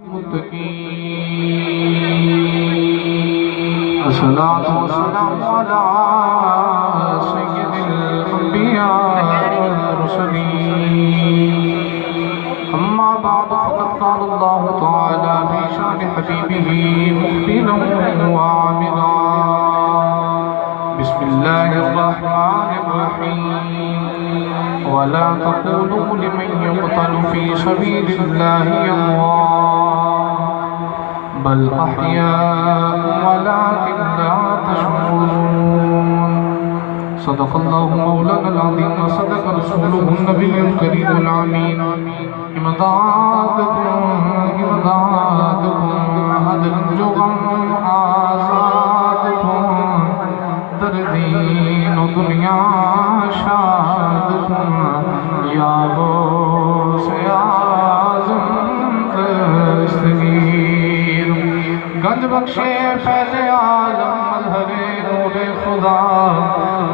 الصلاة والسلام على سيد الأنبياء والمرسلين أما بعد فقد قال الله تعالى في شأن حبيبه مخبرا وعاملا بسم الله الرحمن الرحيم ولا تقولوا لمن يقتل في سبيل الله أموات بل أحياء ولكن لا تشعرون صدق الله مولانا العظيم وصدق رسوله النبي الكريم العمين امدادكم عدل جغم آزادكم دردین و دنیا شادكم یا غوث اعظم دستگیر گنج بخشے فیض عالم مظہر نور خدا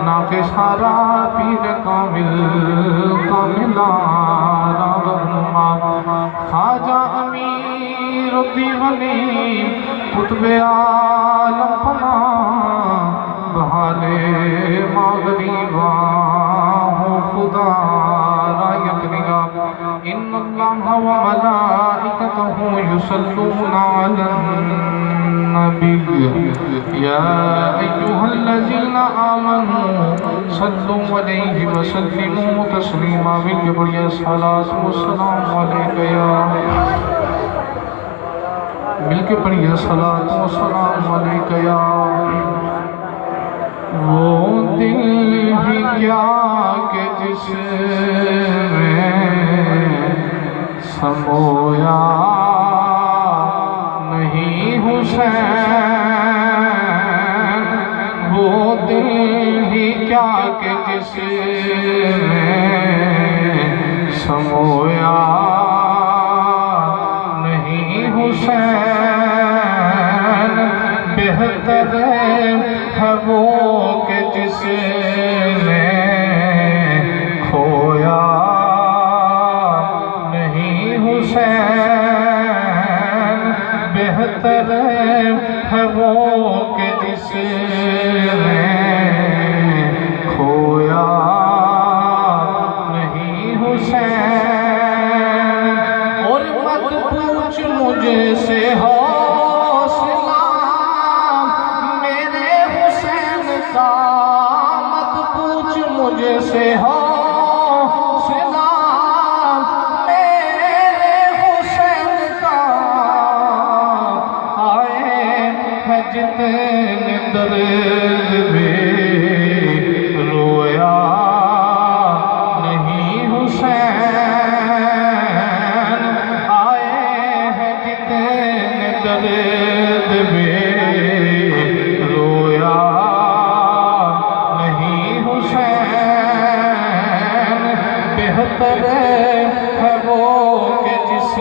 ناقص ہارا پیر کامل کاملا رہنما خواجہ امیر الدیوانی قطب عالم پناہ بحالے مغربا ہو خدا را یقنگا ان اللہ و ملائکتہ یصلون علی النبی یا ایہا الذین آمنوا صلوا علیہ وسلموا تسلیما مل بڑی صلاة والسلام علیکہ یا مل کے پڑھیے صلاة والسلام علیکہ یا وہ دل ہی کیا کہ جس میں سمویا نہیں حسین وہ دل ہی کیا کہ جس میں سمویا نہیں حسین بہتر ہے وہ کہ جس نے کھویا نہیں حسین بہتر ہے وہ کہ جس نے کھویا نہیں حسین اور مت پوچھ مجھ سے حوصلہ میرے حسین کا مت پوچھ مجھ سے حوصلہ میرے حسین کا آئے ہے جتنے درد میں رویا نہیں حسین آئے ہے جتنے درد میں رویا نہیں حسین بہتر ہے وہ کہ جس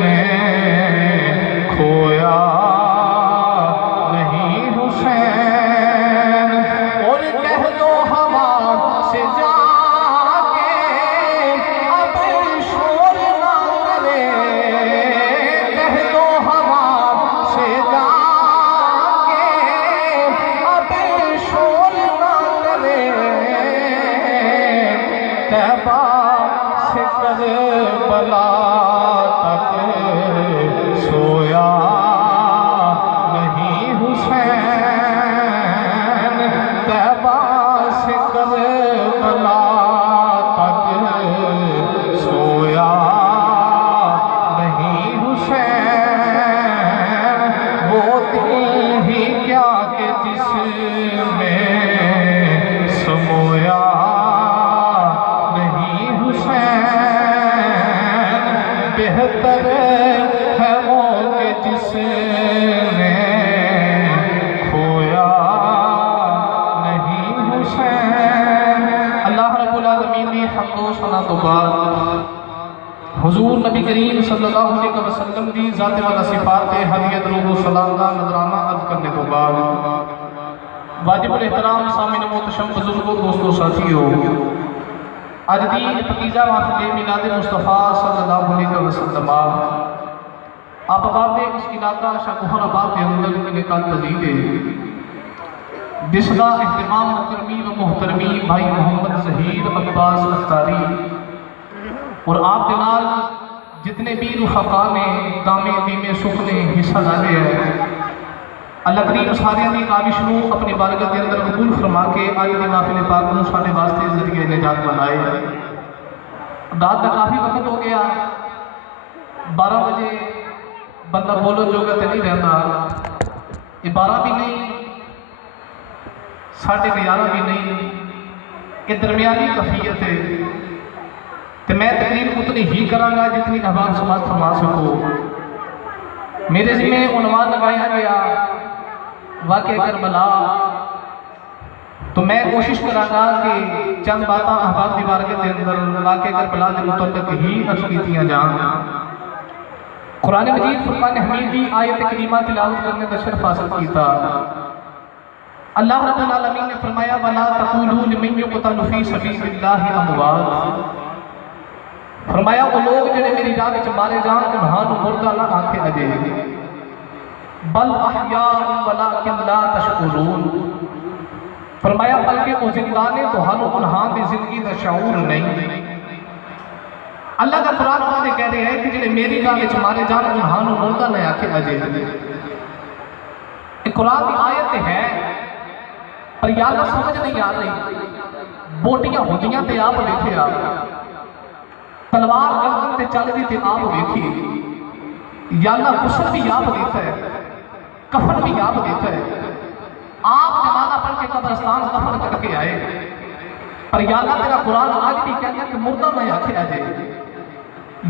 نے کھویا نہیں حسین اور کہہ دو ہوا سے جا کے اب شور نہ کرے کہہ دو ہوا سے جا کے اب شور نہ کرے طیبہ سے کربلا تک سویا نہیں حسین طیبہ سے کربلا تک سویا نہیں حسین وہ دل ہی کیا کہ جس میں سمویا نہیں حسین بہتر ہے وہ کہ جس نے کھویا نہیں حسین اللہ رب العالمین نے حمد و ثنا تو بعد حضور نبی کریم صلی اللہ علیہ وسلم دی ذات والا صفات حدیت روح و سلام کا نظرانہ عرض کرنے تو بعد واجب الاحترام سامعین محتشم بزرگوں دوستوں ساتھیوں آج دین پکیزہ محفل میلاد مصطفیٰ صلی اللہ علیہ وسلم آپ آباد اس علاقہ شاہکوہر آباد کے اندر انعقاد پذیر ہے، جس کا اہتمام مکرمی و محترمی بھائی محمد ظہیر عباس اختاری اور آپ کے نال جتنے بھی رفقا نے دامے دیم سکھ نے حصہ ڈالے ہیں، اللہ کریم سارے دی کاوش نو اپنی بارگاہ کے اندر قبول فرما کے آج دی محفل پاک نو سارے واسطے ذریعے نجات بنائے۔ رات کا کافی وقت ہو گیا، 12 بجے بندہ بولو جوگا تے نہیں رہتا، یہ 12 بھی نہیں 11:30 بھی نہیں، یہ درمیانی کفیت ہے، تو میں تقریر اتنی ہی کروں گا جتنی احباب سماعت فرما سکو۔ میرے ذمہ عنوان لگایا گیا واقعہ کربلا، تو میں کوشش کروں گا کہ چند باتاں احباب کی بارگاہ کے اندر واقعہ کربلا کے متعلق ہی عرض کیتیاں جان۔ قرآن مجید فرقان حمید کی آیت کریمہ تلاوت کرنے کا شرف حاصل کیتا۔ اللہ رب العالمین نے فرمایا وَلَا تَقُولُوا لِمَن يُقْتَلُ فِي سَبِيلِ اللَّهِ أَمْوَاتٌ، فرمایا وہ لوگ جنہیں میری راہ وچ مارے جان انہاں نوں مردہ نہ آکھے اجے، بل احیاء ولکن لا تشعرون، فرمایا بلکہ وہ زندہ نے تو ہنو انہاں دی زندگی دا شعور نہیں۔ اللہ کا قرآن والے کہہ رہے ہیں کہ جنہیں میری راہ وچ مارے جان انہاں نوں مردہ نہ آکھے اجے۔ یہ قرآن کی آیت ہے، پر یا اللہ سمجھ نہیں آ رہی، بوٹیاں ہوندیاں تے آپ دیکھے آپ، تلوار گردن تے چل دی تے آپ دیکھیے، یا اللہ غسل بھی آپ دیتا ہے، کفن بھی آپ دیتا ہے، آپ جنازہ پڑھ کے قبرستان دفن کر کے آئے، پر یا اللہ تیرا قرآن آج بھی کہتا ہے کہ مردہ نہ آکھے آجے،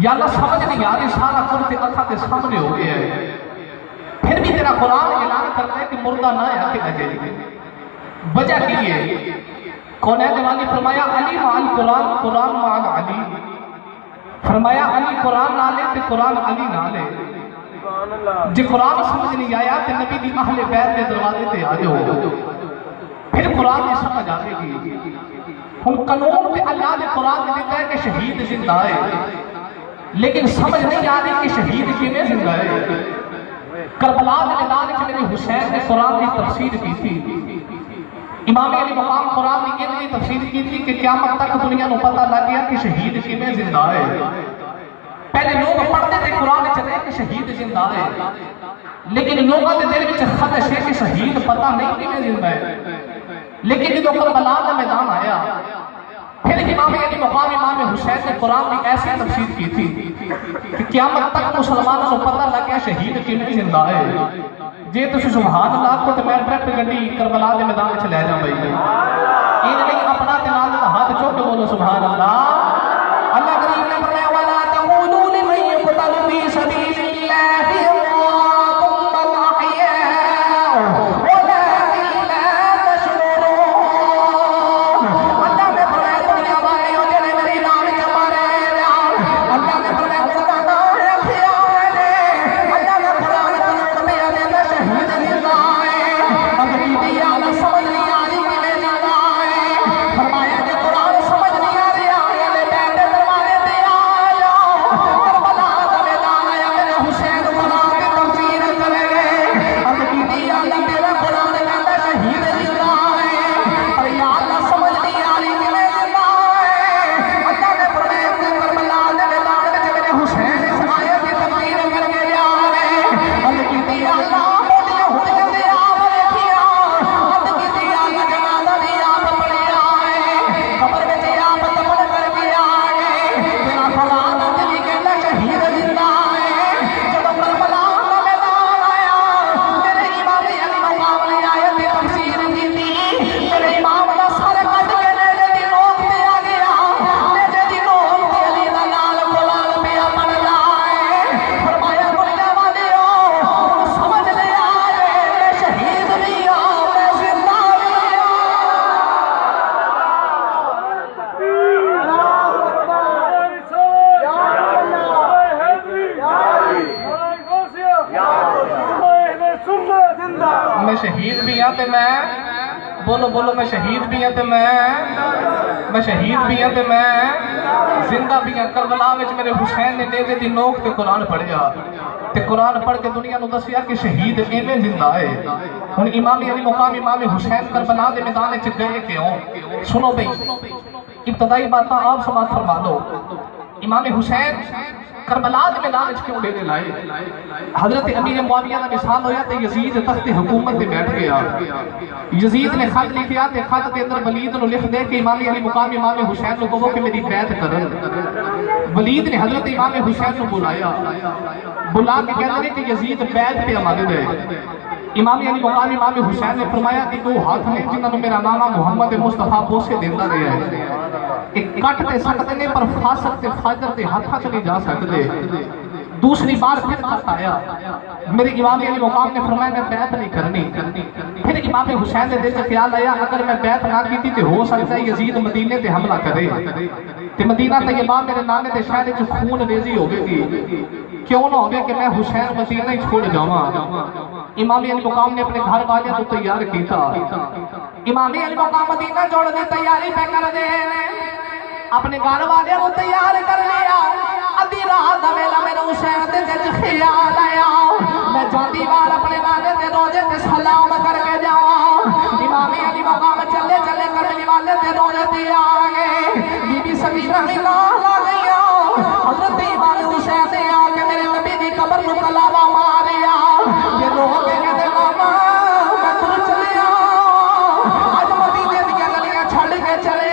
یا اللہ سمجھ نہیں آ رہی، سارا کچھ تے اکھا تے سامنے ہو گیا ہے، پھر بھی تیرا قرآن اعلان کرتا ہے کہ مردہ نہ آکھے آجے۔ وجہ کی ہے کونین والی فرمایا علی مع القرآن، قرآن مع علی، فرمایا علی قرآن نہ لے تے قرآن علی نہ لے، جی قرآن سمجھ نہیں آیا تے نبی دی اہل بیت کے دروازے تے آ جاؤ، پھر قرآن میں سمجھ آئے گی۔ ہم قانون تے اللہ نے قرآن میں دیتا ہے کہ شہید زندہ ہے، لیکن سمجھ نہیں آ رہی کہ شہید کیویں زندہ ہے۔ کربلا کے میدان میں میرے حسین نے قرآن کی تفسیر کی تھی، امام علی مقام قرآن کی یہ تفسیر کی تھی کہ قیامت تک دنیا کو پتہ لگ گیا کہ شہید کیویں زندہ ہے۔ پہلے لوگ پڑھتے تھے قرآن چلے کہ شہید زندہ ہے، لیکن لوگوں کے دل میں خدش ہے کہ شہید پتہ نہیں کیویں زندہ ہے۔ لیکن جب کربلا کا میدان آیا، پھر امام علی مقام امام حسین نے قرآن کی ایسی تفسیر کی تھی کہ قیامت تک مسلمانوں کو پتہ لگ گیا شہید کیویں زندہ ہے۔ جی تسی سبحان اللہ کو تو میں ڈائریکٹ گڈی کربلا کے میدان وچ لے جاؤں بھائی، یہ نہیں اپنا تے نال ہاتھ چوک بولو سبحان اللہ۔ اللہ کریم نے فرمایا وَلَا تَقُولُوا لِمَن يُقْتَلُ فِي سَبِيلِ اللَّهِ أَمْوَاتٌ بَلْ أَحْيَاءٌ وَلَٰكِن لَّا تَشْعُرُونَ۔ اللہ نے فرمایا دنیا والے ہو جنہیں میری راہ وچ مارے جان، اللہ نے فرمایا مردہ نہ آکھیا جے، اللہ نے قرآن قانون میں آنے میں شہید زندہ ہے، مگر بی اعلیٰ سمجھ نہیں آ رہی کیویں زندہ ہے، فرمایا کہ قرآن سمجھ نہیں آ رہی آنے والے بیت کے دروازے تے آ جاؤ، کربلا کا میدان آیا میرے حسین قرآن کی تفسیر کرے گے، اب بی اعلیٰ تیرا قرآن کہتا شہید زندہ ہے، پر یا اللہ سمجھ نہیں آ رہی کیویں زندہ ہے۔ اللہ نے فرمایا کہ کربلا کے میدان وچ میرے حسین اس آیت کی تفسیر کر کے لیا ہے، اب بی اعلیٰ بوٹیاں ہوندیاں تے آپ دیکھیاں، اب بی اعلیٰ جنازہ بھی آپ پڑھیا ہے، قبر وچ آپ دفن کر کے آئے، تیرا قرآن اج بھی کہندا شہید زندہ ہے۔ جب کربلا کا میدان آیا، میرے امام علی مقام نے آیت کی تفسیر کی تھی، میرے امام دا سر کٹ کے نیزے دی نوک تے آ گیا، نیزے دی نوک تے علی دا نال قرآن پیا پڑھدا ہے، فرمایا دنیا والیو ہن سمجھ لے آ رہے میں شہید بھی ہاں میں زندہ بھی ہاں۔ میں شہید بھی ہاں تے میں بولو بولو میں شہید بھی ہاں تے میں شہید بھی ہاں تے میں زندہ بھی ہیں کربلا وچ میرے حسین نے نیزے دی نوک تے قرآن پڑھیا تے قرآن پڑھ کے دنیا نو دسیا کہ شہید ایویں زندہ ہے ہن امام علی مقام امام حسین کربلا دے میدان وچ گئے کیوں سنو بھئی ابتدائی باتاں آپ سماعت فرما دو امام حسین کربلا دے میدان وچ کیوں ڈیرے لائے حضرت امیر معاویہ دا مثال ہویا تے یزید تخت حکومت تے بیٹھ گیا یزید نے خط لکھیا تے خط دے اندر ولید نو لکھ دے کہ امام علی مقام امام حسین نو کہو کہ میری بیعت کرن ولید نے حضرت امام حسین نو بلایا بلا کے کہتے ہیں کہ یزید بیعت پہ عمل دے امام علی مقام امام حسین نے فرمایا کہ وہ ہاتھ نے جنہاں نے میرا نامہ محمد مصطفیٰ بوسے دیندہ رہا ہے ایک کٹ تے سکتے نے پر فاسق تے فاجر تے ہاتھا چلی جا سکتے دوسری بار پھر خط آیا میرے امام علی مقام نے فرمایا میں بیعت نہیں کرنی پھر امام حسین نے دل سے خیال آیا اگر میں بیعت نہ کی تے ہو سکتا ہے یزید مدینے تے حملہ کرے تے مدینہ طیبہ میرے نانے تے شہر جو خون ریزی ہوگی گی کیوں نہ ہوگے کہ میں حسین مدینہ ہی چھوڑ جاواں امام علی مقام نے اپنے گھر والے کو تیار کیتا امام علی مقام مدینہ جوڑ دے تیاری پہ کر دے اپنے گھر والے کو تیار کر لیا ادھی رات دا ویلا میرے حسین دے دل خیال آیا میں جاندی بار اپنے نانے تے روزے تے سلام کر کے جاواں امام علی مقام چلے چلے کرنے والے تے روزے تے آ گئے بی بی سکینہ نال آ گئی حضرت امام حسین نے آ کے میرے نبی دی قبر نو کلاوا ماریا یہ رو کے کہتے ماما میں تر چلے آج مدینے دی گلیاں چھڑ کے چلے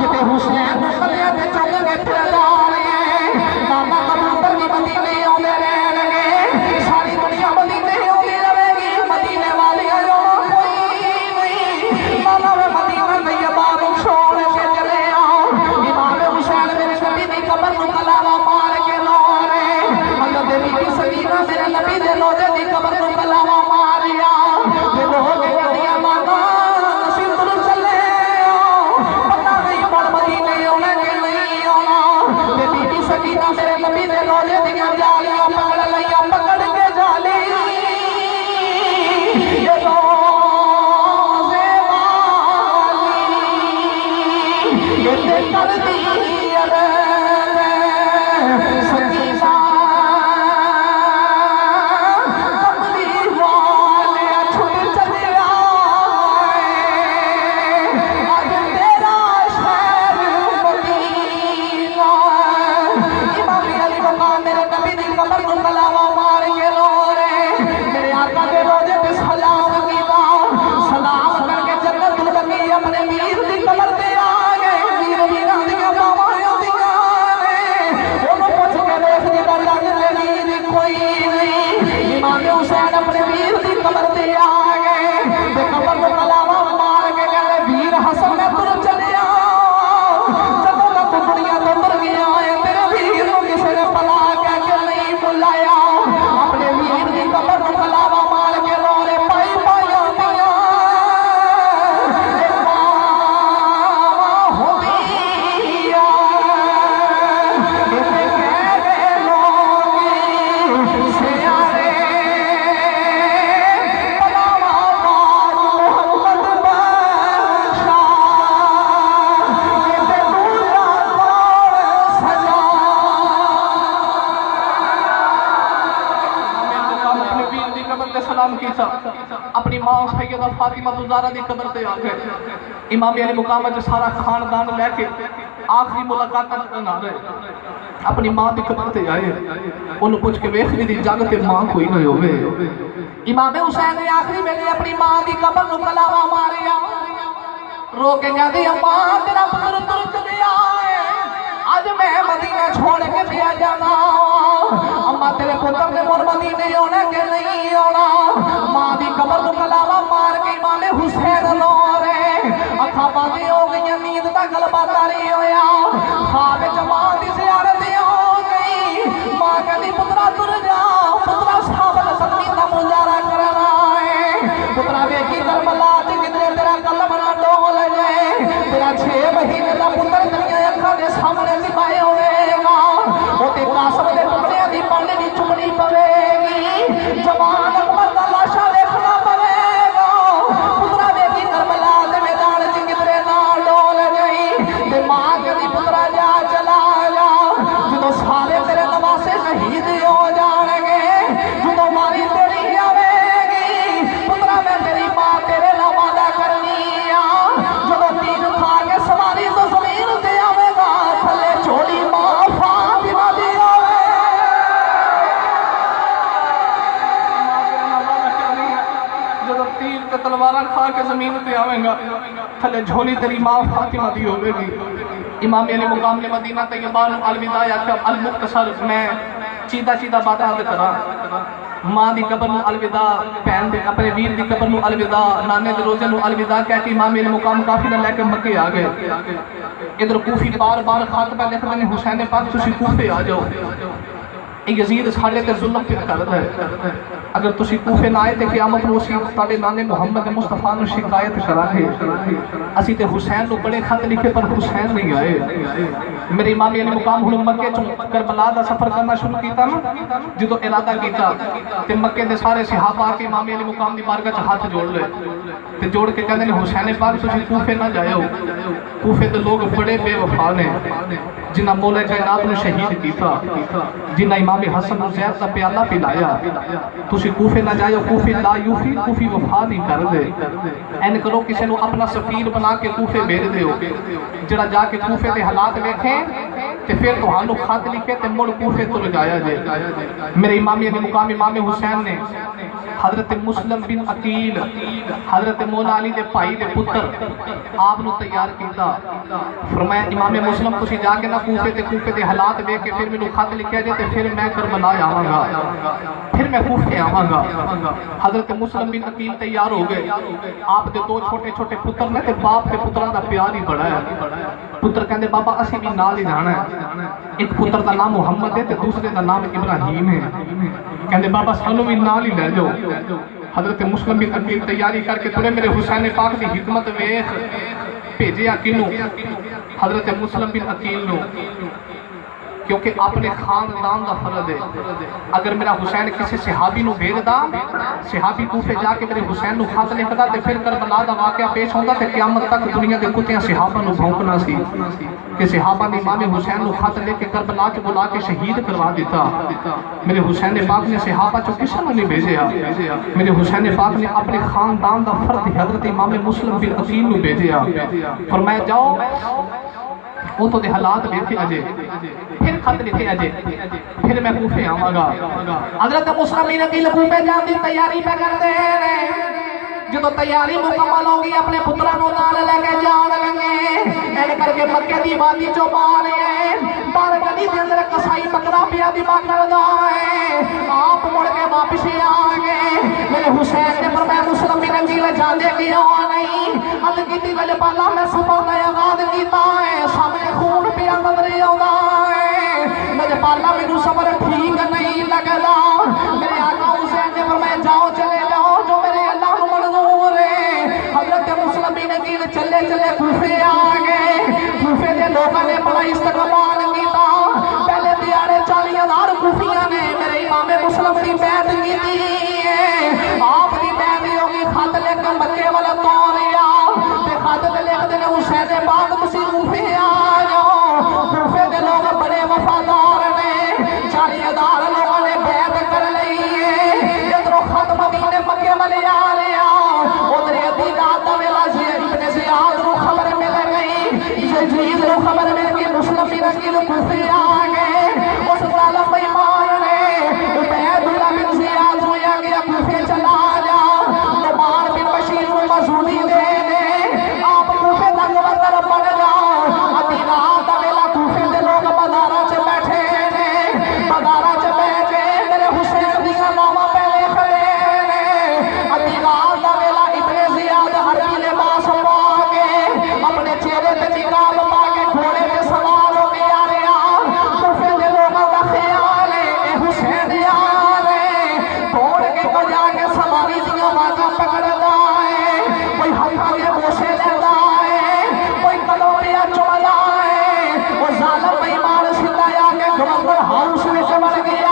جتے حسین کلیاں تے چل کے پھر جانے ماما کبوتر بھی مدینے آندے رہن گے ساری دنیا مدینے آندی رہے گی مدینے والی کوئی نہیں ماما میں مدینہ طیبہ نو چھوڑ کے چلے امام حسین میرے نبی دی قبر نو کلاوا مار کے لوڑے حضرت بی بی سکینہ میرے نبی دے روزے دی قبر نو کلاوا ماریا تے رو کے کہدیاں ماما اسی تر چلے پتہ نہیں مڑ مدینے آنا کہ نہیں آنا تے بی بی سکینہ میرے نبی دے روزے دیاں جالیاں پکڑ لئیاں پکڑ کے جالی یہ روزے والی یہ تے کر دی اپنی ماں سیدہ فاطمہ زہرا دی قبر تے آ گئے امام علی مقام وچ سارا خاندان لے کے آخری ملاقات کرنا رہے اپنی ماں دی قبر تے آئے انہوں پوچھ کے ویکھنی دی جگ تے ماں کوئی نہ ہوے امام حسین نے آخری ویلے اپنی ماں دی قبر نو کلاوا ماریا رو کے کہندی ماں تیرا پتر تر چلیا اج میں مدینہ چھوڑ کے پیا جانا اما تیرے پتر نے مر مدینے آنا کہ نہیں آنا ماں دی قبر نو کلاوا مار کے امام حسین رو رہے اکھاں باندھی ہو گئی نیند دا غلبہ طاری ہویا خواب وچ ماں دی زیارت ہو گئی ماں کہندی پترا تر جا پترا صحابہ سنگی دا مظاہرہ کرنا ہے پترا ویکھی کربلا تے کدھر تیرا قلب نہ ڈول جائے تیرا 6 مہینے دا پتر تیریاں اکھاں دے سامنے ذبح ہوے گا او تے قاسم دے ٹکڑیاں دی پانی دی چمڑی پوے گی کے زمین پہ آویں گا تھلے جھولی تیری ماں فاطمہ دی ہوئے گی. امام علی مقام نے مدینہ طیبہ نو الوداع آکھیا. المختصر میں چیدہ چیدہ باتاں دے کراں. ماں دی قبر نو الوداع، بہن دے اپنے ویر دی قبر نو الوداع، نانے دے روزے نو الوداع کہہ کے امام علی مقام قافلہ لے کے مکے آ گئے. ادھر کوفی بار بار خط پہ لکھ دے حسین پاک تسی کوفے آ جاؤ. یزید ساڈے تے ظلم پہ کردا ہے. اگر تسی کوفے نہ آئے تے قیامت نو اسی تاڈے نانے محمد مصطفیٰ نو شکایت کران گے. اسی تے حسین نو بڑے خط لکھے پر حسین نہیں آئے. میرے امام علی مقام ہن مکے چوں کربلا دا سفر کرنا شروع کیتا نا. جدوں ارادہ کیتا تے مکے دے سارے صحابہ آ کے امام علی مقام دی بارگاہ چ ہاتھ جوڑ لے تے جوڑ کے کہندے نے حسین پاک تسی کوفے نہ جاؤ. کوفے دے لوگ بڑے بے وفا نے جنہاں مولا کائنات نے شہید کیتا، جنہاں امام حسن زید دا پیالہ پلایا. تسی کوفے نہ جاؤ. کوفی لا یوفی، کوفی وفا نہیں کر دے. این کرو کسی نو اپنا سفیر بنا کے کوفے بھیج دیو جڑا جا کے کوفے دے حالات ویکھے تے پھر تہانوں خط لکھے تے مڑ کوفے تو لجایا جے. میرے امام علی مقام امام حسین نے حضرت مسلم بن عقیل حضرت مولا علی دے بھائی دے پتر آپ نو تیار کیتا. فرمایا امام مسلم تسی جا کے نہ کوفے دے حالات ویکھ کے پھر مینوں خط لکھیا جے تے پھر میں کربلا آواں گا، پھر میں کوفے آواں گا. حضرت مسلم بن عقیل تیار ہو گئے. آپ دے دو چھوٹے چھوٹے پتر نے تے باپ تے پتراں دا پیار ہی بڑا ہے. پتر کہندے بابا اسی بھی نال ہی جانا ہے. ایک پتر دا نام محمد ہے تے دوسرے دا نام ابراہیم ہے. کہندے بابا سانوں بھی نال ہی لے جاؤ. حضرت مسلم بن عقیل تیاری کر کے تھوڑے میرے حسین پاک دی حکمت ویکھ بھیجیا کنوں حضرت مسلم بن عقیل نو، کیونکہ اپنے خاندان دا فرض ہے. اگر میرا حسین کسی صحابی نو بھیجدا، صحابی کوفے جا کے میرے حسین نو خط لکھدا تے پھر کربلا دا واقعہ پیش ہوندا تے قیامت تک دنیا دے کتیاں صحابہ نو بھونکنا سی کہ صحابہ نے امام حسین نو خط لے کے کربلا چ بلا کے شہید کروا دیتا. میرے حسین پاک نے صحابہ چ کسی نو نہیں بھیجیا. میرے حسین پاک نے اپنے خاندان دا فرد حضرت امام مسلم بن عقیل نو بھیجیا. فرمایا جاؤ وہ تو دے حالات دیکھے اجے، پھر خط لکھے اجے، پھر میں کوفے آواں گا. حضرت مسلم بن عقیل کوفے جان دی تیاری پہ کرتے ہیں. جدو تیاری مکمل ہوگی اپنے پتروں نو نال لے کے جان لگے. ایڈ کر کے مکے دی وادی چوں باہر گلی دے اندر کسائی بکرا پیا دی ماں کردا ہے. آپ مڑ کے واپس آ گئے. میرے حسین نے فرمایا مسلم بن عقیل جاندے کیوں نہیں؟ ال کیتی گل بالا میں سفر دا آغاز کیتا ہے، سامنے خون پیا نظر آوندا ہے. مجھے بالا مینوں سفر ٹھیک نہیں لگدا. میرے آقا حسین نے فرمایا جاؤ چلے جاؤ جو میرے اللہ نو منظور ہے. حضرت مسلم بن عقیل چلے چلے کوفے آ گئے. کوفے دے لوگوں نے بڑا استقبال کیتا. پہلے دیارے 40,000 کوفیاں نے میرے امام مسلم دی بیعت کیتی ہے. آپ دی بیعت ہوگی خط لے کر مکے والا توڑیا تے خط تے لکھ دے حسین پاک تسی کوفے آ جاؤ. کوفے دے لوگ بڑے وفادار نے. 40,000 لوگوں نے بیعت کر لئی ہے. ادھروں خط مدینے مکے والے آ رہا. ادھر ادھی رات دا ویلا ابن زیاد نو خبر مل گئی. یزید نو خبر مل گئی مسلم بن عقیل کوفے آ گئے. اس ظالم بے ایمان نے عبید اللہ بن زیاد نو آ گیا کوفے چلا جا. نعمان بن بشیر نو مزدوری دے دے. آپ کوفے تک وطن بن جاؤ. ادھی رات دا ویلا کوفے دے لوگ بازاراں چ بیٹھے نے. بازاراں چ بیٹھ کے میرے حسین دیاں ناماں پہ لکھ رہے نے. ادھی رات دا ویلا ابن زیاد عربی لباس پا کے اپنے چہرے تے نقاب پا کے گھوڑے پہ سوار ہو کے آ رہا. کوفے دے لوگوں دا خیال ہے اے حسین آ رہے. دوڑ کے کو جا کے سواری دیاں بازاں پکڑدا ہے. کوئی ہاتھاں دے بوسے لیدا ہے، کوئی کلوڑیاں چومدا ہے. وہ ظالم بے ایمان سیدھا آ کے گورنر ہاؤس وچ بن گیا.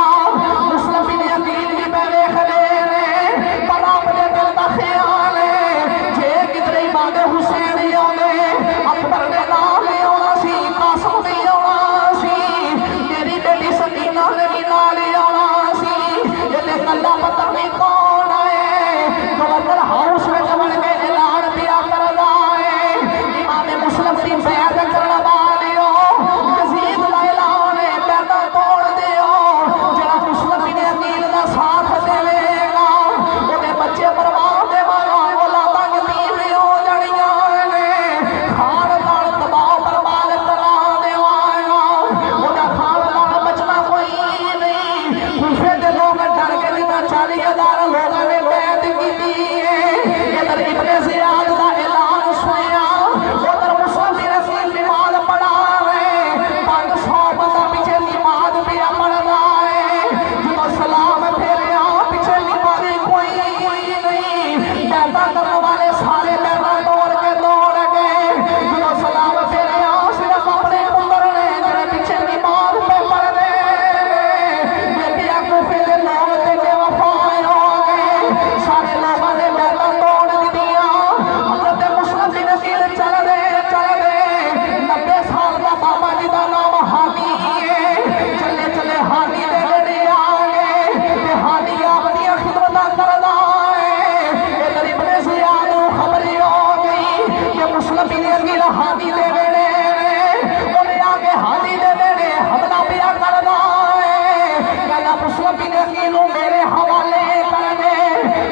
مسلم بن عقیل میرے حوالے کر دے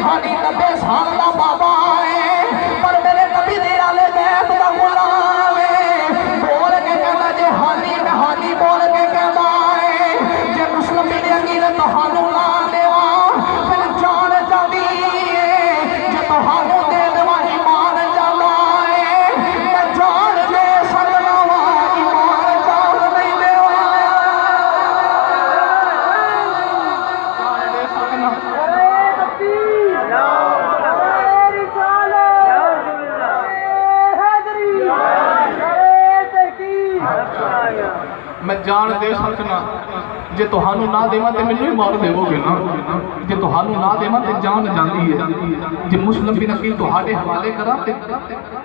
ہانی 90 سال دا بابا ہے پر میرے نبی دے آلے بیت دا غلام ہے بول کے کہنا جے ہانی میں ہانی بول کے کہنا ہے جے مسلم بن عقیل تہانوں لا دیوا پھر جان جاندی ہے جے تہانوں دے دیوا ایمان جانا ہے میں جان دے سکنا وا ایمان جان نہیں دیوا میں جان دے سکنا جے تہانوں نہ دیواں تے مینوں ہی مار دیو گے نا جے تہانوں نہ دیواں تے جان جاندی ہے جے مسلم بن عقیل تہاڈے حوالے کراں تے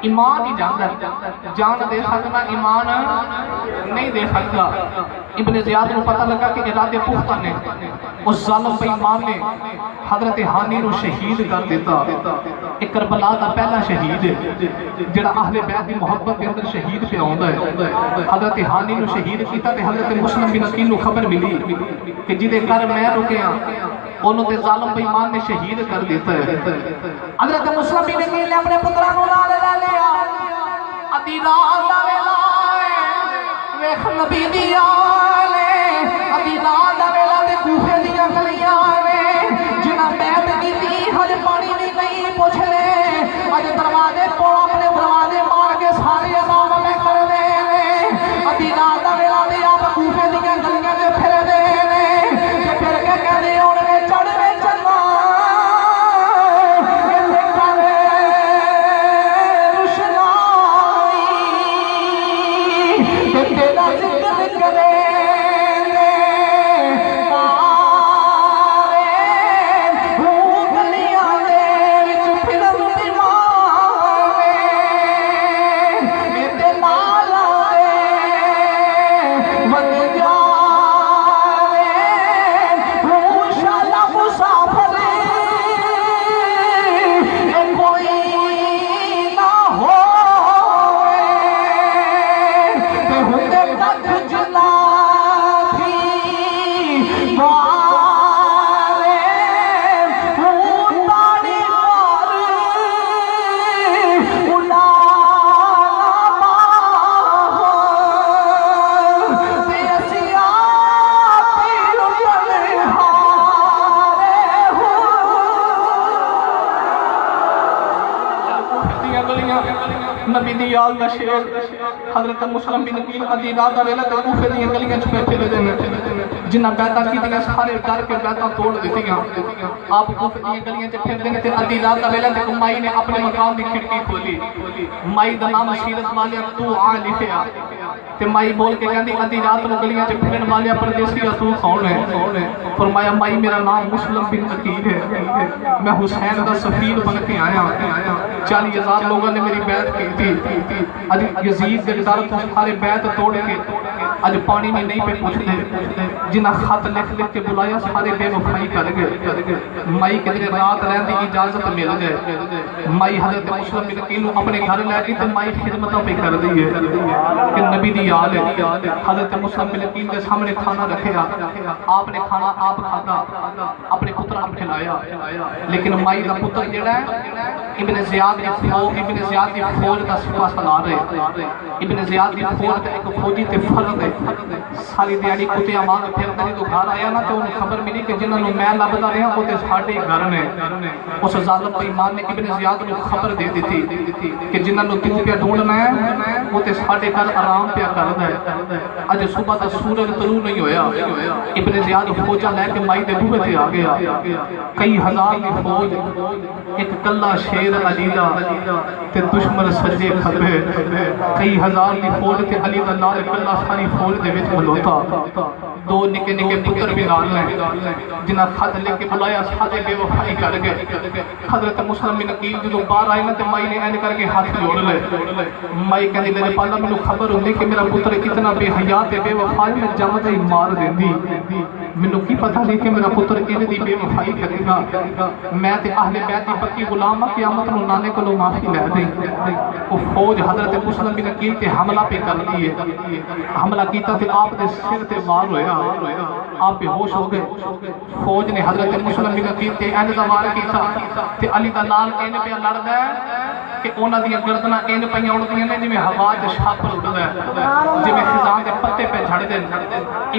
ایمان ہی جاندا ہے جان دے سکنا ایمان نہیں دے سکتا ابن زیاد کو پتہ لگا کہ ارادے پختہ نے اس ظالم بے ایمان نے حضرت ہانی نو شہید کر دیتا ایک کربلا دا پہلا شہید ہے جڑا اہل بیت دی محبت کے اندر شہید پہ آوندا ہے حضرت ہانی نو شہید کیتا تے حضرت مسلم بن عقیل نو خبر ملی کہ جدے گھر میں رکیا انہوں تے ظالم بے ایمان نے شہید کر دیتا ہے حضرت مسلم بن عقیل نے اپنے پتراں نو نال لے لیا ادھی رات دا ویلا ویکھ نبی دی آل ادھی رات دا ویلا تے کوفے دیاں گلیاں نے جنہاں بیعت کیتی ہج پانی بھی نہیں پوچھ لے اج دروازے کو اپنے دروازے مار کے سارے عذاب میں کر دے ادھی رات دا ویلا تے آپ کوفے دیاں گلیاں تے پھر دے تے پھر کے کہندے ہون گے چڑھ وے چلا ایتھے کر روشنائی تے تیرا ذکر کرے نبی دی آل دا شیر حضرت مسلم بن عقیل ادھی رات دا ویلا تے کوفے دی گلیاں چ بیٹھے رہے نے جنہاں بیعتاں کیتیاں سارے ڈر کے بیعتاں توڑ دتیاں آپ کوفے دی گلیاں چ پھر دے تے ادھی رات دا ویلا تے مائی نے اپنے مکان دی کھڑکی کھولی مائی دا نام سیرت والیا تو آ لکھیا تے مائی بول کے کہندی ادھی رات نو گلیاں چ پھرن والیا پردیسی تو کون ہے فرمایا مائی میرا نام مسلم بن عقیل ہے میں حسین دا سفیر بن کے آیا 40,000 لوگوں نے میری بیعت کی تھی اج یزید کے ڈر تو سارے بیعت توڑ کے اج پانی میں نہیں پہ پوچھتے جنہاں خط لکھ لکھ کے بلایا سارے بے وفائی کر گئے مائی کدھر رات رہن دی اجازت مل گئے مائی حضرت مسلم بن عقیل اپنے گھر لے کے تے مائی خدمتاں پہ کر دی ہے کہ نبی دی آل ہے حضرت مسلم بن عقیل کے سامنے کھانا رکھیا آپ نے کھانا آپ کھاتا اپنے پترا کو کھلایا لیکن مائی دا پتر جڑا ہے ابن زیاد دی فوج دا سپاہ سالار ہے ابن زیاد دی فوج دا ایک فوجی تے فرد ہے ساری دیاری کتیاں مانگ پھرتا ہے تو گھر آیا نا تو انہیں خبر ملی کہ جنہوں نے میں لبدا رہا وہ تے ساڑھے گھر نے اس ظالم بے ایمان نے ابن زیاد نے خبر دے دی تھی کہ جنہوں نے تیوں پہ ڈھونڈنا ہے وہ تے ساڑھے گھر آرام پہ کرنا ہے اج صبح دا سورج طلوع نہیں ہویا ابن زیاد فوجہ لے کے مائی دے بوئے تے آ گیا کئی ہزار کی فوج ایک کلا شیر علی دا تے دشمن سجے کھبے کئی ہزار کی فوج تے علی دا نال کلا ساری فوج دے وچ ملوتا دو نکے نکے پتر بھی نال نے جنہاں خط لے کے بلایا سارے بے وفائی کر گئے حضرت مسلم بن عقیل جو باہر آئے نا تے مائی نے این کر کے ہاتھ جوڑ لے مائی کہندی میرے پالا مینوں خبر ہوندی کہ میرا پتر اتنا بے حیا تے بے وفا میں جمد ہی مار دیندی مینوں کی پتہ نہیں کہ میرا پتر ان دی بے وفائی کرے گا، میں تے اہل بیت دی پکی غلام قیامت نو نانے کولوں معافی لے دیں۔ وہ فوج حضرت مسلم بن عقیل تے حملہ پہ کر دیے، حملہ کیتا تے آپ دے سر تے وار ہویا، آپ بے ہوش ہو گئے۔ فوج نے حضرت مسلم بن عقیل تے اینج دا وار کیتا تے علی دا لال این پہ لڑدا ہے کہ انہاں دی گردناں این پئیاں اڑدیاں نے جویں ہوا وچ چھاپ اڑدا ہے، جویں خزاں دے پتے پہ جھڑ دے۔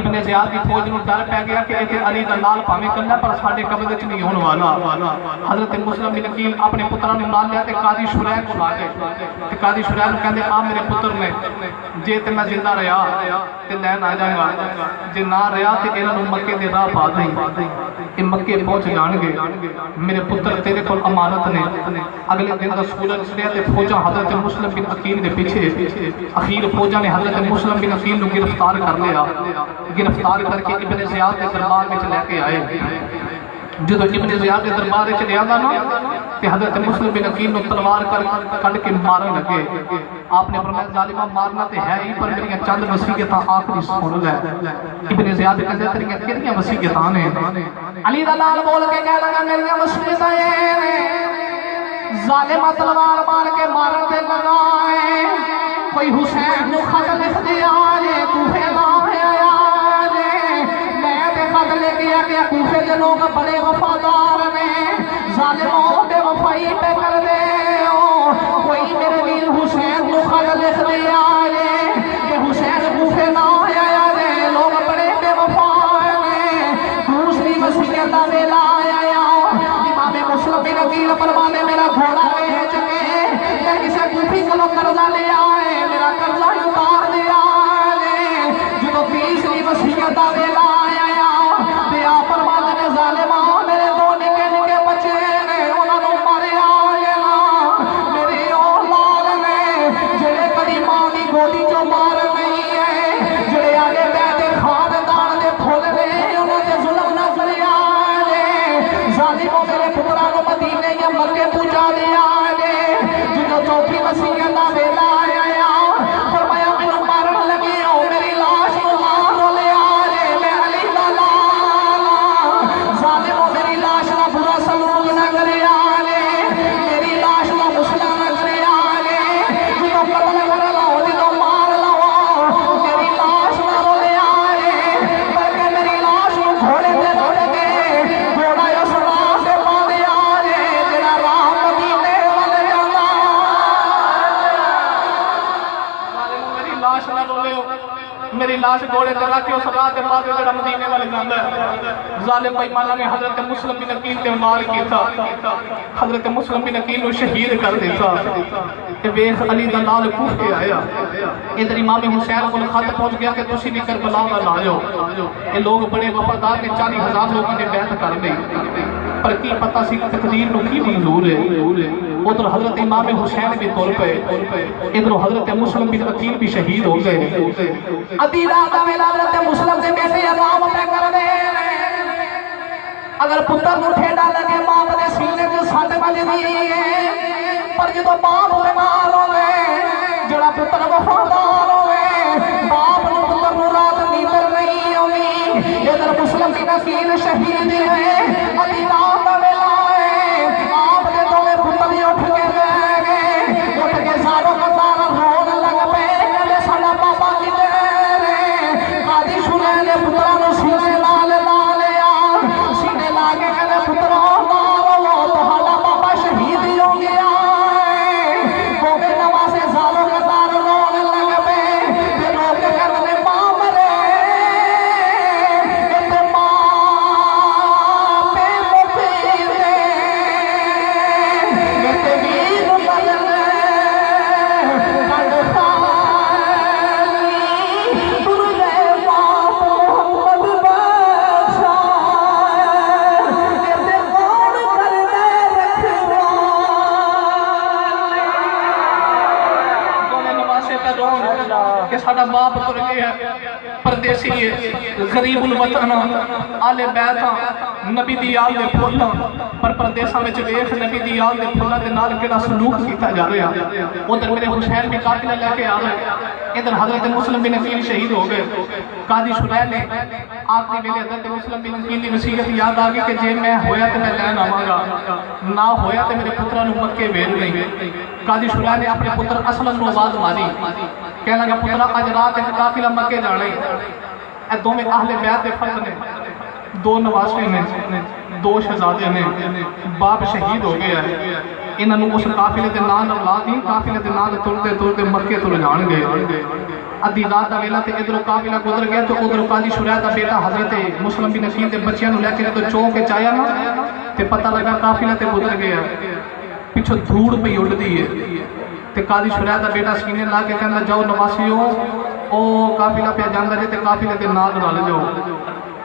ابن زیاد دی فوج نو ڈر پہ گیا کہ اتے علی دا لال پاویں کلا پر ساڈے قبضے وچ نہیں ہون والا۔ حضرت مسلم بن عقیل اپنے پتراں نوں نال لیا تے قاضی شریح کول آ گئے تے قاضی شریح نوں کہندے آ میرے پتر نے، جے تے میں زندہ رہیا تے لین آ جاواں گا، جے نہ رہیا تے انہاں نوں مکے دے راہ پا دیں، کہ مکے پہنچ جان گے، میرے پتر تیرے کول امانت نے۔ اگلے دن دا سورج چڑھیا تے فوجاں حضرت مسلم بن عقیل دے پیچھے، اخیر فوجاں نے حضرت مسلم بن عقیل نوں گرفتار کر لیا، گرفتار کر کے ابن زیاد کے دربار وچ لے کے آئے۔ جدو ابن زیاد کے دربار وچ لے آندا نا تے حضرت مسلم بن عقیل نوں تلوار کڈ کے مارن لگے۔ آپ نے فرمایا ظالما مارنا تے ہے ہی، پر میری چند وصیتاں آخری سن لے۔ ابن زیاد کہندا تیریاں کیڑیاں وصیتاں نے؟ علی دا لال بول کے کہہ لگا میری وصیتاں نے ظالمہ تلوار مار کے مارن دے لگائے، کوئی حسین نو خط لکھ دیا جے کوفے دا آیا جے، میں تے خط لے کے آ کوفے دے لوگ بڑے وفادار نے، ظالموں بے وفائی پہ کر دے ہو، کوئی میرے ویر حسین نو خط لکھ دیا جے کہ حسین کوفے دا آیا جے، لوگ بڑے بے وفا نے۔ دوسری وصیت دا ویلا آیا، امام مسلم بن عقیل فرمانے میرا گھوڑا بیچ کے میں کسے کوفی کو قرضہ لے آئے، میرا قرضہ اتار دیا نے۔ جدو تیسری وصیت دا ویلا آیا تے آپ فرماتے نے ظالماں میرے دو نکے نکے بچے نے انہاں نوں ماریا نا، میری اولاد نے جڑے کدی ماں دی گودی چوں مار نہیں ہے، جڑے آگے بیٹھے خاندان دے پھول نے انہاں تے ظلم نہ کریا نے، ظالموں میرے پتراں نوں مدینے یا مکے پہنچا دیا نے۔ جدو چوتھی وصیت دا ویلا آیا فرمایا مینوں مارن لگے ہو، میری لاش نوں مار لیا جے، میں علی دا لال ظالموں میری لاش دا برا سلوک نہ کریا جے، میری لاش دا مسئلہ نہ کریا جے، جدو قتل کر لو جدو مار لو میری لاش نہ رولیا جے، بلکہ میری لاش نوں گھوڑے تے رکھ کے گھوڑا اس راہ تے پا دیا جے جڑا راہ مدینے ول جاندا۔ میری لاش نہ رولے، میری لاش گھوڑے تے رکھ کے اس راہ تے پا دے جڑا مدینے والے جاندا ہے۔ ظالم بے ایماناں نے حضرت مسلم بن عقیل تے وار کیتا، حضرت مسلم بن عقیل نوں شہید کر دیتا۔ تے ویکھ علی دا لال کوفے آیا، ادھر امام حسین کول خط پہنچ گیا کہ تسی بھی کربلا ول آ جاؤ۔ یہ لوگ بڑے وفادار نے، 40,000 لوگوں نے بیعت کر لی، پر کی پتہ سی تقدیر نوں کی منظور ہے۔ ادھر حضرت امام حسین بھی تر پے، ادھر حضرت مسلم بن عقیل بھی شہید ہو گئے۔ ادھی رات دا ویلا حضرت مسلم دے بیٹے عذاب پہ کر دے، اگر پتر نوں ٹھیڈا لگے باپ دے سینے تے سٹ بجدی ہے، پر جدو باپ بیمار ہوئے جڑا پتر وفادار ہوئے، باپ نوں پتر نوں رات نیندر نہیں آوندی۔ ادھر مسلم بن عقیل شہید ہے، ادھی رات دا ویلا ہے، آپ دے دوویں پتر اٹھ کے بیٹھ گئے، اٹھ کے ساروں قطار رون لگ پے، کہندے ساڈا بابا کدھر ہے؟ قاضی شریح نے پتراں نوں سینے نال لا لیا، سینے لا کے کہندے پترو مارو تہاڈا بابا شہید ہو گیا ہے۔ گوبے نوازے ساروں قطار رون لگ پے، تے لوگ کہندے ماں مرے، تے ماں پہ مفید تے ویر بدل کنڈ خالی تر گئے باپ محمد بخشا، تے کون کر دے رکھوا۔ گوبے نوازے پہ رون کہ ساڈا باپ تر گیا ہے۔ پردیسی غریب الوطن آل بیت نبی دی آل دے پھولاں پر پردیساں وچ ویکھ نبی دی آل دے پھولاں دے نال کیڑا سلوک کیتا جا رہا ادھر میرے حسین بھی قافلہ لے کے آ رہے ادھر حضرت مسلم بن عقیل شہید ہو گئے قاضی شریح نے آخری ویلے حضرت مسلم بن عقیل دی وصیت یاد آ گئی کہ جے میں ہویا تے میں لین آواں گا نہ ہویا تے میرے پتراں نوں مکے بھیج نہیں قاضی شریح نے اپنے پتر اسلم نوں آواز ماری کہنا کہ پترا اج رات ایک قافلہ مکے جانا ہے اے دو میں اہل بیت دے فرد نے دو نواسے نے دو شہزادے نے باپ شہید ہو گیا ہے انہاں نوں اس قافلے دے نال اولاد ہی قافلے دے نال ترتے ترتے مکے تو جان گئے ادھی رات دا ویلا تے ادھر قافلہ گزر گیا تو ادھر قاضی شریح دا بیٹا حضرت مسلم بن عقیل دے بچیاں نوں لے کے تو چوک وچ آیا نا تے پتہ لگا قافلہ تے گزر گیا پیچھے دھوڑ پئی اڑدی ہے تے قاضی شریح دا بیٹا سینے لا کے کہندا جاؤ نواسیو او قافلہ پہ جاندا جے تے قافلے دے نال رل جاؤ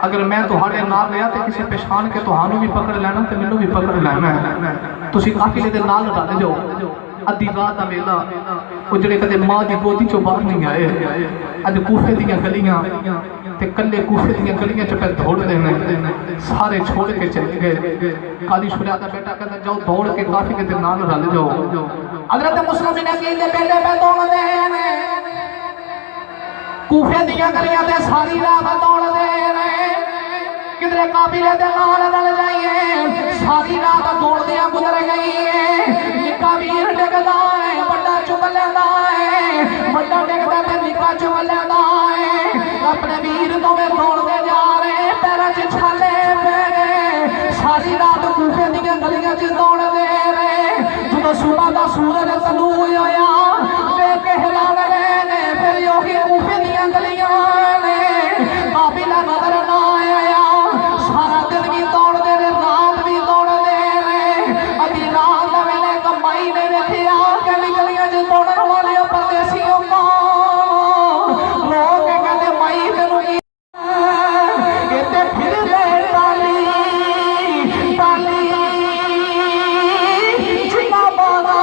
اگر میں تہاڈے نال رہیا تے کسے پہچان کے تہانوں بھی پکڑ لینا تے مینوں بھی پکڑ لینا ہے تسی قافلے دے نال رل جاؤ ادھی رات دا ویلا او جڑے کدے ماں دی گودی چوں باہر نہیں آئے اج کوفے دیاں گلیاں تے کلے کوفے دیاں گلیاں چ پہ دوڑ دے سارے چھوڑ کے چلے گئے قاضی شریح دا بیٹا کہندا جاؤ دوڑ کے قافلے دے نال رل جاؤ حضرت مسلم بن عقیل دے بیٹے پہ دوڑ دے کوفے دیاں گلیاں تے ساری رات دوڑ دے کدھر قافلے دے نال رل جائیے ساری رات دوڑ دیاں گزر گئی نکا ویر ڈگدا ہے بڑا چک لیندا ہے بڑا ڈگدا تے نکا چک لیندا ہے اپنے ویر تو میں دوڑ دے جا رہے پیراں چ چھالے پے گئے ساری رات کوفے دیاں گلیاں چ دوڑ دے رہے جدوں صبح دا سورج طلوع ہویا بے کہلا لے پھر یوہی کوفے دیاں گلیاں نے قافلہ نظر نہ آیا سارا دن بھی دوڑ دے رہے رات بھی دوڑ دے رہے ادھی رات دا ویلے کمائی نے ویکھیا گلی گلیاں چ دوڑن والے پردیسیوں کو لوگ کہندے مائی تینوں کی تے پھر دے ٹالی ٹالی جنا باغا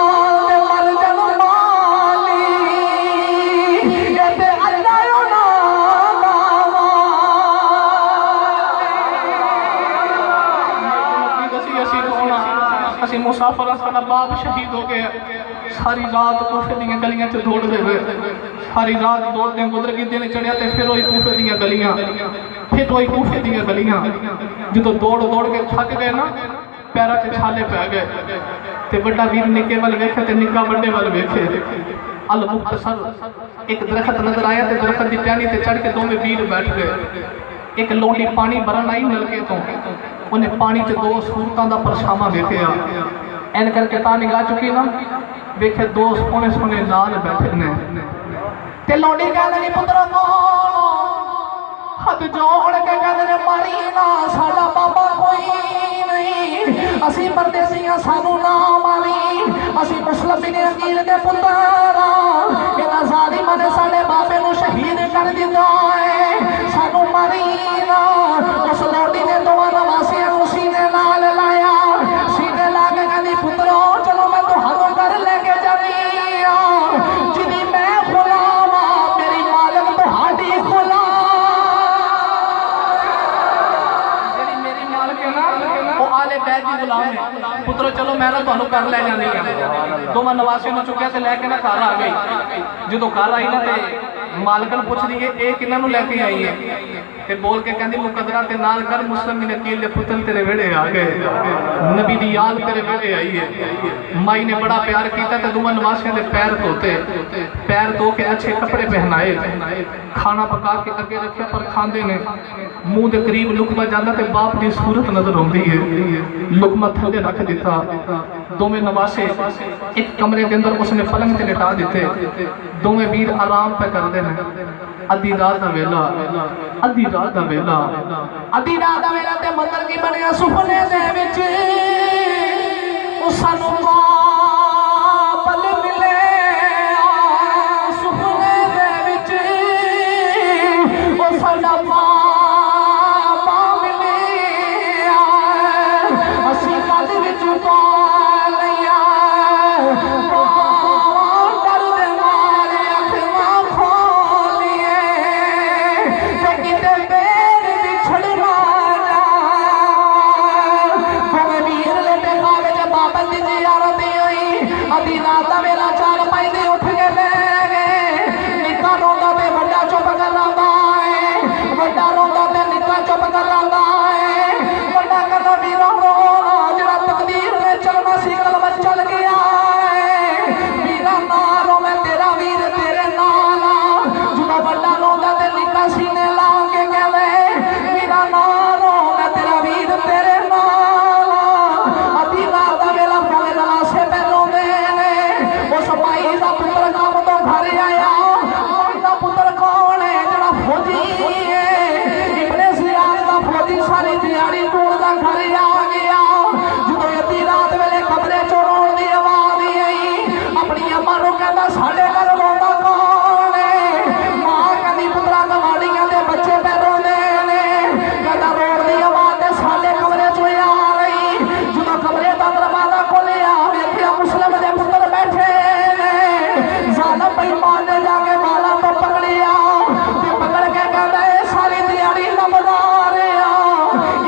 تے مر جن مالی تے اللہ یو اسی مسافر ساڈا باپ شہید ہو گیا ساری رات کوفے دیاں گلیاں چ دوڑ دے ہوئے ساری رات دوڑدے گزر گئی دن چڑھیا تے پھر وہی کوفے دیاں گلیاں پھر وہی کوفے دیاں گلیاں جدوں دوڑ دوڑ کے تھک گئے نا پیراں تے چھالے پے گئے تے بڑا ویر نکے ول ویکھے تے نکا بڑے ول ویکھے المختصر ایک درخت نظر آیا تے درخت دی ٹہنی تے چڑھ کے دوویں ویر بیٹھ گئے ایک لونڈی پانی بھرن آئی نلکے تو انہیں پانی چ دو سورتاں دا پرچھاواں ویکھیا این کر کے تا نگاہ چکی نا ویکھے دو سونے سونے لال بیٹھے نے تے لونڈی کہندے نہیں پترا ہاتھ جوڑ کے کہندے نے ماری نا ساڈا بابا کوئی نہیں اسی پردیسیاں سانو نہ ماری اسی مسلم بن عقیل دے پتر انہاں ظالماں نے ساڈے بابے نوں شہید کر دتا ہے سانو ماری نا اس لونڈی نے دو نواسیاں نوں سینے نال لایا سینے لا کے کہندی پترو چلو میں تہانوں گھر لے کے جانی جدی میں غلام میری مالک تہاڈی غلام آلے بیت دی غلام ہے پترو چلو میں نہ تانوں کر لے جانی ہے دوواں نواسے نوں چکیا تے لے کے نہ گھر آ گئی جدوں گھر آئی نا تے مالکن پوچھ دی اے کنہاں نوں لے کے آئی ہے تے بول کے کہندی مقدرہ تے نال کر مسلم بن عقیل دے پتر تیرے ویڑے آ گئے نبی دی یاد تیرے ویڑے آئی ہے مائی نے بڑا پیار کیتا تے دوواں نواسیاں دے پیر دھوتے پیر دھو کے اچھے کپڑے پہنائے کھانا پکا کے اگے رکھیا پر کھاندے نے منہ دے قریب لقمہ جاندا تے باپ دی صورت نظر ہوندی ہے لقمہ تھلے رکھ دیتا دوویں نواسے ایک کمرے دے اندر اس نے پلنگ تے لٹا دیتے دوویں ویر آرام پہ کردے نے ادھی رات دا ویلا ادھی رات دا ویلا ادھی رات دا ویلا تے مندر کی بنیا سپنے دے وچ او سانو پل ملے سپنے دے وچ او ساڈا پا ملے اسی کد وچ پا لیا ڈر دے مارے اکھاں کھولیے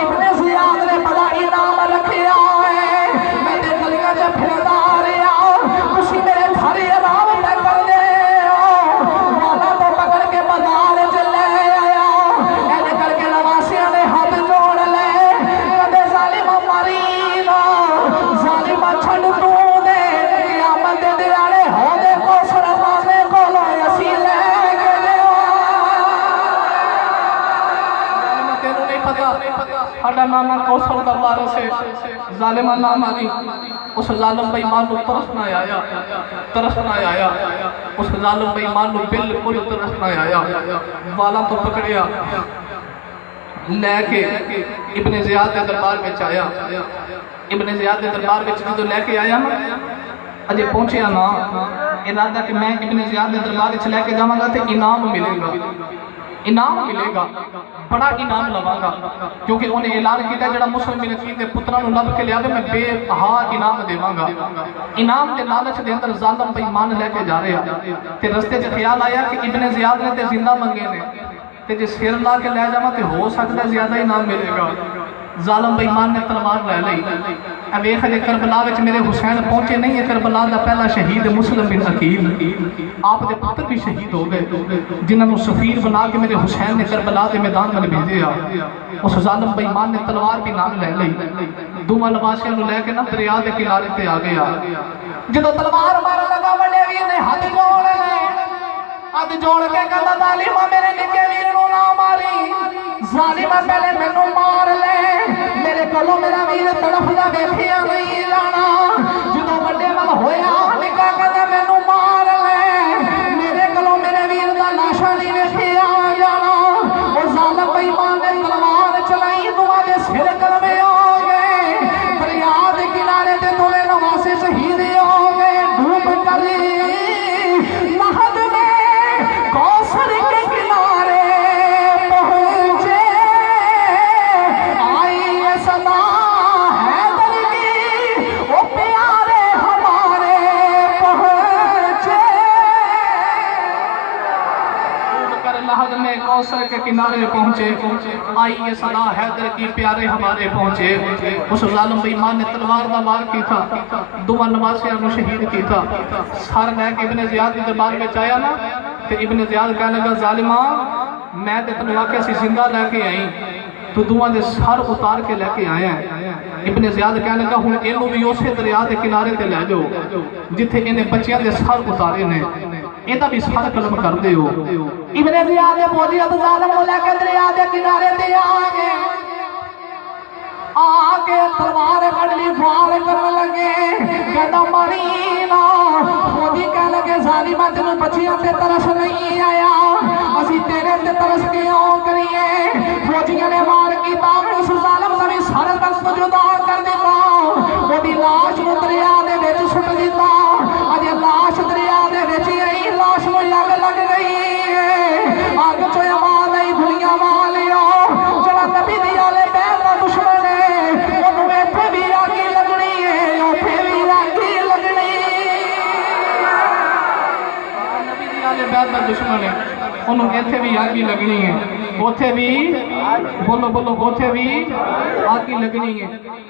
ابن زیاد نے بڑا انعام رکھیا ہے میں تے گلیاں چ پھردا رہیا تسی میرے گھر آرام پہ کر دے والا تو پکڑ کے بازار چ لے آیا ایسے کر کے نواسیاں نے ہاتھ جوڑ لے کدے ظالم ماری نا ظالم چھڑ تو دے قیامت دے دیاڑے ہو دے کو سرمانے کو لو اسی لے کے دیو تینوں نہیں پتا ہاڈا نانا کوثر دا وارث ہے ظالمہ نام آنی اس ظالم بے ایمان نو ترس نہ آیا اس ظالم بے ایمان نو بالکل ترس نہ آیا والا تو پکڑیا لے کے ابن زیاد کے دربار میں آیا ابن زیاد کے دربار میں جو لے کے آیا اجے پہنچیا نا ارادہ کہ میں ابن زیاد کے دربار میں لے کے جاواں گا تے انعام ملے گا بڑا انعام لواں گا کیونکہ انہیں اعلان کیتا جڑا مسلم بن عقیل دے پتراں نوں لب کے لیا میں بے بہا انعام دیواں گا انعام دے لالچ دے اندر ظالم بے ایمان لے کے جا رہا تے رستے چ خیال آیا کہ ابن زیاد نے تے زندہ منگے نے تے جے سر لا کے لے جاواں تے ہو سکتا ہے زیادہ انعام ملے گا ظالم بے ایمان نے تلوار لے لئی اے ویکھ جے کربلا وچ میرے حسین پہنچے نہیں ہے کربلا دا پہلا شہید مسلم بن عقیل آپ دے پتر بھی شہید ہو گئے جنہاں نوں سفیر بنا کے میرے حسین نے کربلا دے میدان میں بھیجیا اس ظالم بے ایمان نے تلوار بھی نام لے لئی دوواں نواسیاں نوں لے کے نا دریا دے کنارے تے آ گیا جدوں تلوار مارن لگا وڈے ویر نے ہاتھ جوڑ لے ہاتھ جوڑ کے کہندا ظالمہ میرے نکے ویر نوں نہ ماری ظالمہ پہلے مینوں مار لے میرے کولوں میرا ویر تڑفدا ویکھیا نہیں جانا جدوں وڈے ول ہویا نکا کہندا مینوں مار لے میرے کولوں میرے ویر دا لاشا نہیں ویکھیا جانا او ظالم بے ایمان نے تلوار چلائی دعا دے سر کلمے ہو گئے دریا دے کنارے تے دوویں نواسے شہید ہو گئے ڈوب کر نہد میں کوثر کے کنارے پہنچے آئی یہ صدا حیدر کی وہ پیارے ہمارے پہنچے لحد میں کوثر کے کنارے پہنچے آئی یہ صدا حیدر کی پیارے ہمارے پہنچے اس ظالم بے ایمان نے تلوار دا وار کی تھا دوواں نواسیاں نوں شہید کی تھا سر لے کے ابن زیاد کے دربار میں آیا نا تے ابن زیاد کہنے لگا ظالمہ میں تے تنوں آکھیا سی زندہ لے کے آئی تو دوواں دے سر اتار کے لے کے آیا ہے ابن زیاد کہنے لگا ہن اینوں بھی اسی دریا دے کنارے تے لے جاؤ جتھے انہیں بچیاں دے سر اتارے نے ایدہ بھی سارا قلم کر دے ہو ابن زیاد بولی اب ظالم کو لے کے دریا دے کنارے تے آگے تلوار کڑلی فوار کرنے لگے کہتا مرینا خودی کہنے لگے ظالمہ تنوں بچیاں تے ترس نہیں آیا اسی تیرے تے ترس کیوں کریے فوجیاں نے مار کی تاوے اس ظالم سمی سارا تک کو جدا کر دیتا خودی لاش نو دریا دے وچ سٹ دیتا اجے لاش دریا دے وچ آئی لاش نو اگ لگ گئی اگ چو آواز آئی بھلیاں والیو جڑا نبی دی آلے بیل دا دشمن ہے انہوں ایتھے بھی آگی لگنی ہے اوتھے بھی آگی لگنی نبی دی آلے بیل دا دشمن ہے انہوں ایتھے بھی آگی لگنی ہے اوتھے بھی بولو بولو اوتھے بھی آگی لگنی ہے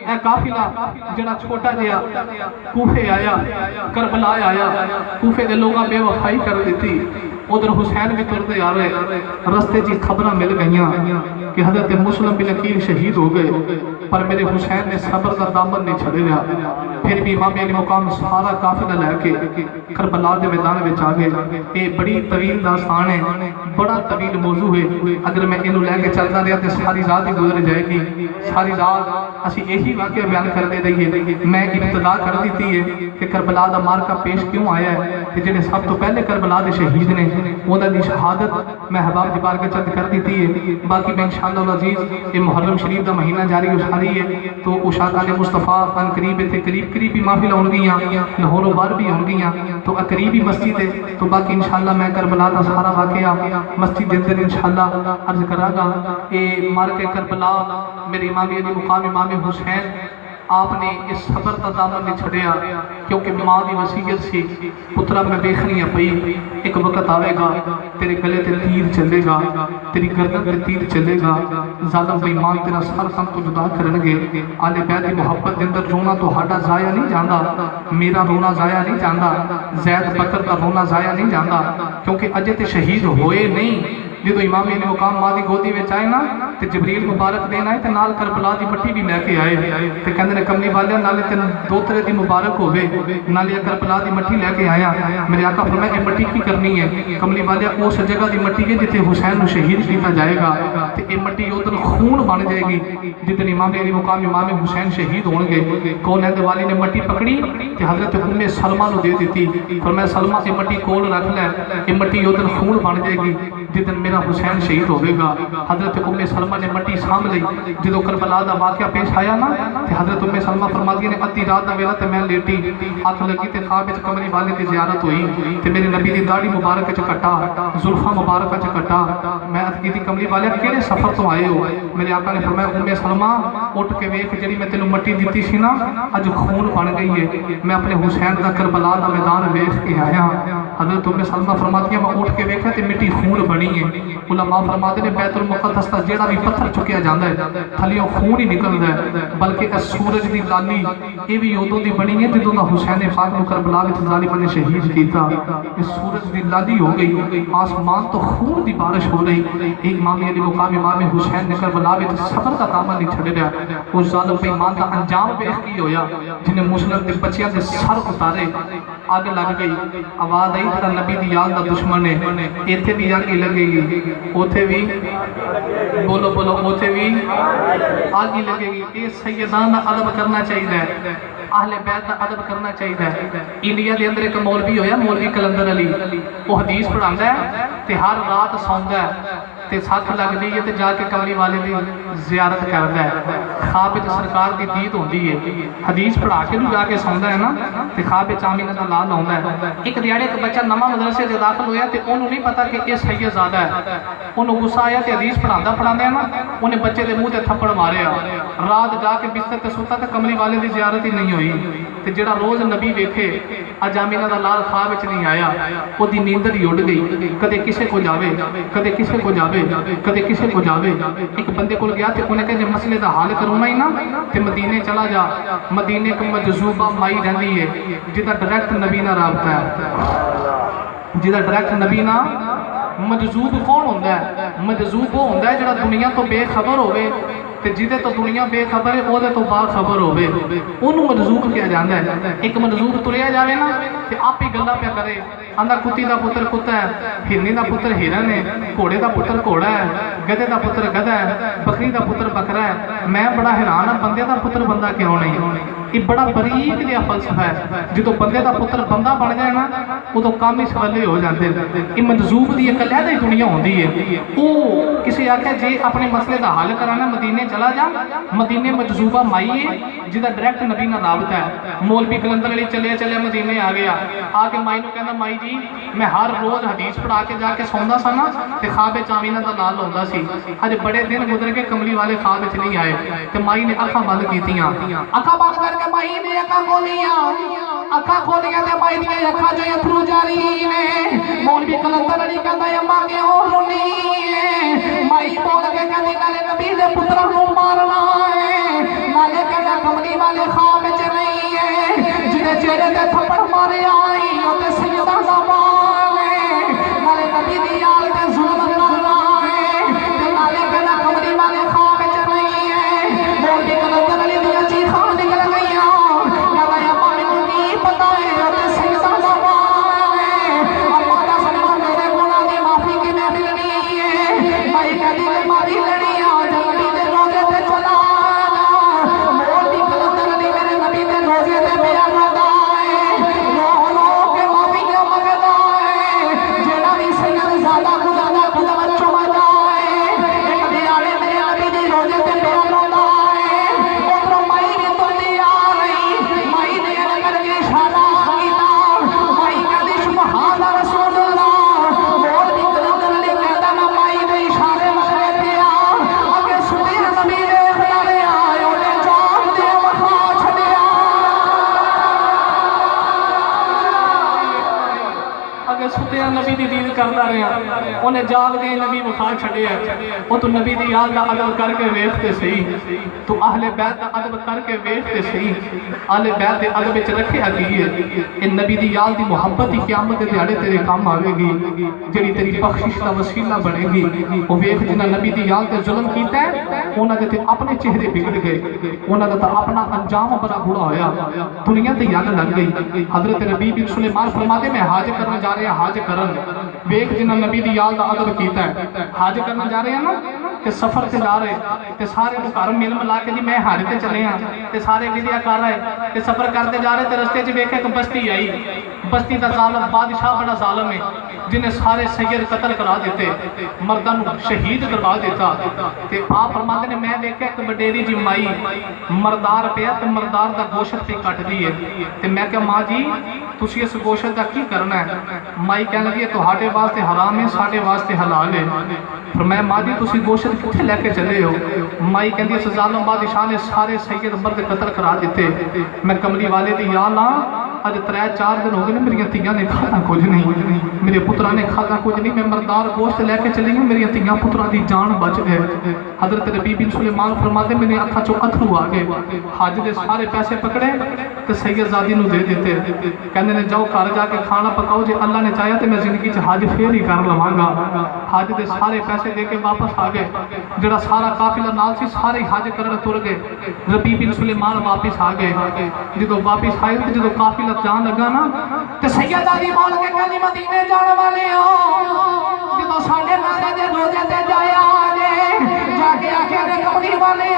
اے قافلہ جڑا چھوٹا گیا کوفے آیا کربلا آیا کوفے دے لوگاں بے وفائی کر دیتی ادھر حسین بھی تردے آ رہے رستے جی خبریں مل گئیاں کہ حضرت مسلم بن عقیل شہید ہو گئے پر میرے حسین نے صبر کا دامن نہیں چھڑے رہا پھر بھی امام علی مقام سارا قافلہ لے کے کربلا دے میدان میں آ گئے یہ بڑی طویل داستان ہے بڑا طویل موضوع ہے اگر میں انہوں لے کے چلتا رہا تو ساری رات ہی گزر جائے گی ساری رات اسی یہی واقعہ بیان کر دے رہی ہے میں ابتدا کر دیتی ہے کہ کربلا دا مارکا پیش کیوں آیا ہے کہ جنہیں سب تو پہلے کربلا دے شہید نے انہوں دی شہادت میں حباب دی بارگاہ چند کر دیتی ہے باقی میں انشاءاللہ العزیز یہ محرم شریف دا مہینہ جاری ہو رہی ہے تو اشاق علی مصطفیٰ ان قریب تھے قریبی محفل ہون گیاں لاہور و بار بھی ہون گیاں تو قریبی مسجد ہے تو باقی انشاءاللہ میں کربلا دا سارا واقعہ مسجد دے اندر انشاءاللہ عرض کرا گا اے مارکے کربلا میرے امام علی مقام امام حسین آپ نے اس صبر کا دامن نہیں چھڑیا کیونکہ ماں دی وصیت سی پترا میں دیکھنی ہے پئی ایک وقت آئے گا تیرے گلے تے تیر چلے گا تیری گردن تے تیر چلے گا ظالم بے ایمان تیرا سر تن تو جدا کرن گے آل بیت دی محبت دے اندر رونا تو ہاڈا ضائع نہیں جاندا میرا رونا ضائع نہیں جاندا زید بکر دا رونا ضائع نہیں جاندا کیونکہ اجے تے شہید ہوئے نہیں جدو امام علی مقام ماں دی گودی وچ آئے نا تے جبریل مبارک دین آئے تے نال کربلا دی مٹی بھی لے کے آئے تے کہندے نے کملی والے نالے تے دوترے دی مبارک ہوے نالے کربلا دی مٹی لے کے آیا میرے آقا فرمایا اے مٹی کی کرنی ہے کملی والے اس جگہ دی مٹی ہے جتے حسین نو شہید کیتا جائے گا تے اے مٹی اودن خون بن جائے گی جتن امام علی مقام امام حسین شہید ہون گے کونین والی نے مٹی پکڑی تے حضرت ام سلمہ نو دے دیتی فرمایا سلمہ اے مٹی کول رکھ لے اے مٹی اودن خون بن جائے گی جتن میرا حسین شہید ہوئے گا حضرت ام سلمہ نے مٹی سام لئی جدو کربلا دا واقعہ پیش آیا نا تے حضرت ام سلمہ فرماتی نے ادھی رات دا ویلا تے میں لیٹی اکھ لگی تے خواب وچ کملی والے دی زیارت ہوئی تے میرے نبی دی داڑھی مبارک وچ کٹا زلفاں مبارک وچ کٹا میں عرض کیتی کملی والے کیڑے سفر تو آئے ہو میرے آقا نے فرمایا ام سلمہ اٹھ کے ویکھ جڑی میں تینوں مٹی دتی سی نا اج خون بن گئی ہے میں اپنے حسین دا کربلا دا میدان ویکھ کے آیا حضرت ام سلمہ فرماتی ہے میں اٹھ کے ویکھا تے مٹی خون بنی ہے علماء فرماتے ہیں بیت المقدس کا جیڑا بھی پتھر چکیا جاندہ ہے تھلیوں خون ہی نکلدا ہے بلکہ اس سورج دی لالی یہ بھی یودوں دی بنی ہے جدوں دا حسین پاک نو کربلا وچ ظالماں نے شہید کیتا اس سورج دی لالی ہو گئی آسمان تو خون دی بارش ہو رہی ایک امام علی مقام امام حسین نے کربلا وچ صبر کا دامن نہیں چھڑیا اس ظالم بے ایمان دا انجام ویکھ کی ہویا جنہیں مسلم دے بچیاں دے سر اتارے آگ لگ گئی آواز آئی تیرا نبی دی یاد دا دشمن ہے ایتھے بھی آگ لگے گی اوتھے بھی بولو بولو اوتھے بھی آگی لگے گی یہ سیدان دا ادب کرنا چاہیے اہل بیت دا ادب کرنا چاہیے انڈیا دے اندر ایک مولوی ہویا مولوی کلندر علی وہ حدیث پڑھاندا ہے تے ہر رات سوندا ہے تے ساتھ لگ دی ہے تے جا کے کملی والے دی زیارت کردا ہے خواب وچ سرکار دی دید ہوندی ہے حدیث پڑھا کے جو جا کے سوندا ہے نا تے خواب وچ آمینہ دا لال ہوندا ہے ایک دیہڑے ایک بچہ نواں مدرسے وچ داخل ہویا تے اونوں نہیں پتا کہ یہ سید زادہ ہے اونوں غصہ آیا تے حدیث پڑھاندا ہے نا اونے بچے دے منہ تے تھپڑ ماریا رات جا کے بستر تے سوتا تے کملی والے دی زیارت ہی نہیں ہوئی تے جڑا روز نبی ویکھے اج آمینہ دا لال خواب وچ نہیں آیا او دی نیندر ہی اڑ گئی کدے کسے کو جاوے کدے کسے کو جاوے کدے کسے کو جاوے ایک بندے کو گیا تے انہیں کہا جب مسئلے دا حال کرونا ہی نا تے مدینے چلا جا مدینے کو مجذوبہ مائی رہنی ہے جدہ ڈائریکٹ نبی نہ رابطہ ہے جدہ ڈائریکٹ نبی نہ مجذوب کون ہوندہ ہے مجذوب وہ ہوندہ ہے جڑا دنیا تو بے خبر ہوئے تے جدے تو دنیا بے خبر ہے او دے تو با خبر ہوئے انہوں مجذوب کیا جاندہ ہے ایک مجذوب تریا جاوے نا تے آپ ہی گلہ پہ کرے اندر کتی دا پتر کتا ہے ہرنی دا پتر ہرن ہے گھوڑے دا پتر گھوڑا ہے گدے دا پتر گدا ہے بکری دا پتر بکرا ہے میں بڑا حیران ہوں بندے دا پتر بندہ کیوں نہیں یہ بڑا بریک دیا فلسفہ ہے جدو بندے دا پتر بندہ بن جائے نا وہ تو کام ہی سوالے ہو جاتے ہیں یہ مجذوب دی ایک علیحدہ ہی دنیا ہوندی ہے وہ کسی آکھے جی اپنے مسئلے دا حل کرانا مدینے چلا جا مدینے مجذوبہ مائی ہے جدہ ڈائریکٹ نبی نہ رابطہ ہے مولوی کلندر علی چلے چلے مدینے آ گیا آ کے مائی نو کہنا مائی جی میں ہر روز حدیث پڑھا کے جا کے سوندا سا نا تے خواب وچ آمینہ دا لال ہوندا سی اج بڑے دن گزر کے کملی والے خواب وچ نہیں آئے تے مائی نے اکھاں بند کیتیاں اکھاں بند کر کے مائی نے اکھاں کھولیاں تے مائی دی اکھاں جو اتھرو جاری نے مولوی کلندر علی کہندا ہے ماں کے ہو رونی مائی بول کے کہندی نالے نبی دے پتر نو مارنا ہے نالے کہندا کملی والے خواب وچ نہیں ہے جڑے چہرے تے تھپڑ مارے آئی او تے سیدہ زمان ہے نالے نبی دی آل تے ظلم کرنا ہے تے نالے کہندا کملی والے خواب وچ نہیں ہے مولوی کلندر علی دی چیخاں نکل گئیاں کہندا ہے ماں نوں کی پتہ ہے او تے سیدہ زمان ہے اللہ دا سلام میرے گناہ دی معافی کیویں ملنی ہے مائی کہندی ماری لڑی آ جلدی دے روزے تے چلا کرتا رہا انہیں جاگ دے نبی بخار چھڑے ہے وہ تو نبی دی یاد دا ادب کر کے ویکھتے صحیح تو اہل بیت دا ادب کر کے ویکھتے صحیح اہل بیت دے ادب وچ رکھے ہے ان نبی دی یاد دی محبت ہی قیامت دے دیہاڑے تیرے کام آوے گی جڑی تیری بخشش دا وسیلہ بنے گی وہ ویکھ جنہاں نبی دی یاد تے ظلم کیتا ہے انہاں دے تے اپنے چہرے بگڑ گئے انہاں دا اپنا انجام بڑا برا ہویا دنیا تے یاد لگ گئی حضرت نبی بن سلیمان فرماتے میں حج کرنے جا رہے ہیں حج کرن ویکھ جنہاں نبی دی یاد دا ادب کیتا ہے حج کرنے جا رہے ہیں نا تے سفر تے جا رہے تے سارے نوں گھر مل ملا کے جی میں حج تے چلے ہاں تے سارے ودیا کر رہے تے سفر کرتے جا رہے تے رستے وچ ویکھے ایک بستی آئی بستی دا ظالم بادشاہ بڑا ظالم ہے جنہیں سارے سید قتل کرا دیتے مردان شہید کروا دیتا تے آپ فرماتے نے میں دیکھا ایک وڈیری جی مائی مردار پیا تے مردار دا گوشت پہ کٹ دیئے تے میں کہا ماں جی تسی اس گوشت دا کی کرنا ہے مائی کہنے لگی تو ہاٹے واسطے حرام ہے ساڑے واسطے حلال ہے فرمایا ماں جی تسی گوشت کتھے لے کے چلے ہو مائی کہندی اس ظالم بادشاہ نے سارے سید مرد قتل کرا دیتے میں کملی والے دی یا لاں اج 3-4 دن ہو گئے میری تیاں نے کھانا کچھ نہیں میرے پترا نے کھانا کچھ نہیں میں مردار گوشت لے کے چلی ہوں میری تیاں پترا دی جان بچ گئے حضرت نبی بن سلیمان فرماتے میرے اکھاں چوں اتھرو آ گئے حج دے سارے پیسے پکڑے تے سید زادی نو دے دیتے کہندے نے جاؤ گھر جا کے کھانا پکاؤ جے اللہ نے چاہیا تے میں زندگی چ حج پھر ہی کر لواں گا حج دے سارے پیسے دے کے واپس آ گئے جڑا سارا قافلہ نال سی سارے حج کرن تر گئے نبی بن سلیمان واپس آ گئے جدوں واپس آئے تے جدوں قافلہ جان لگا نا تے سید علی بول کے کہندی مدینے جان والے ہو جدوں ساڈے نال دے روزے تے جایا جا کے آکھیا نے کملی والے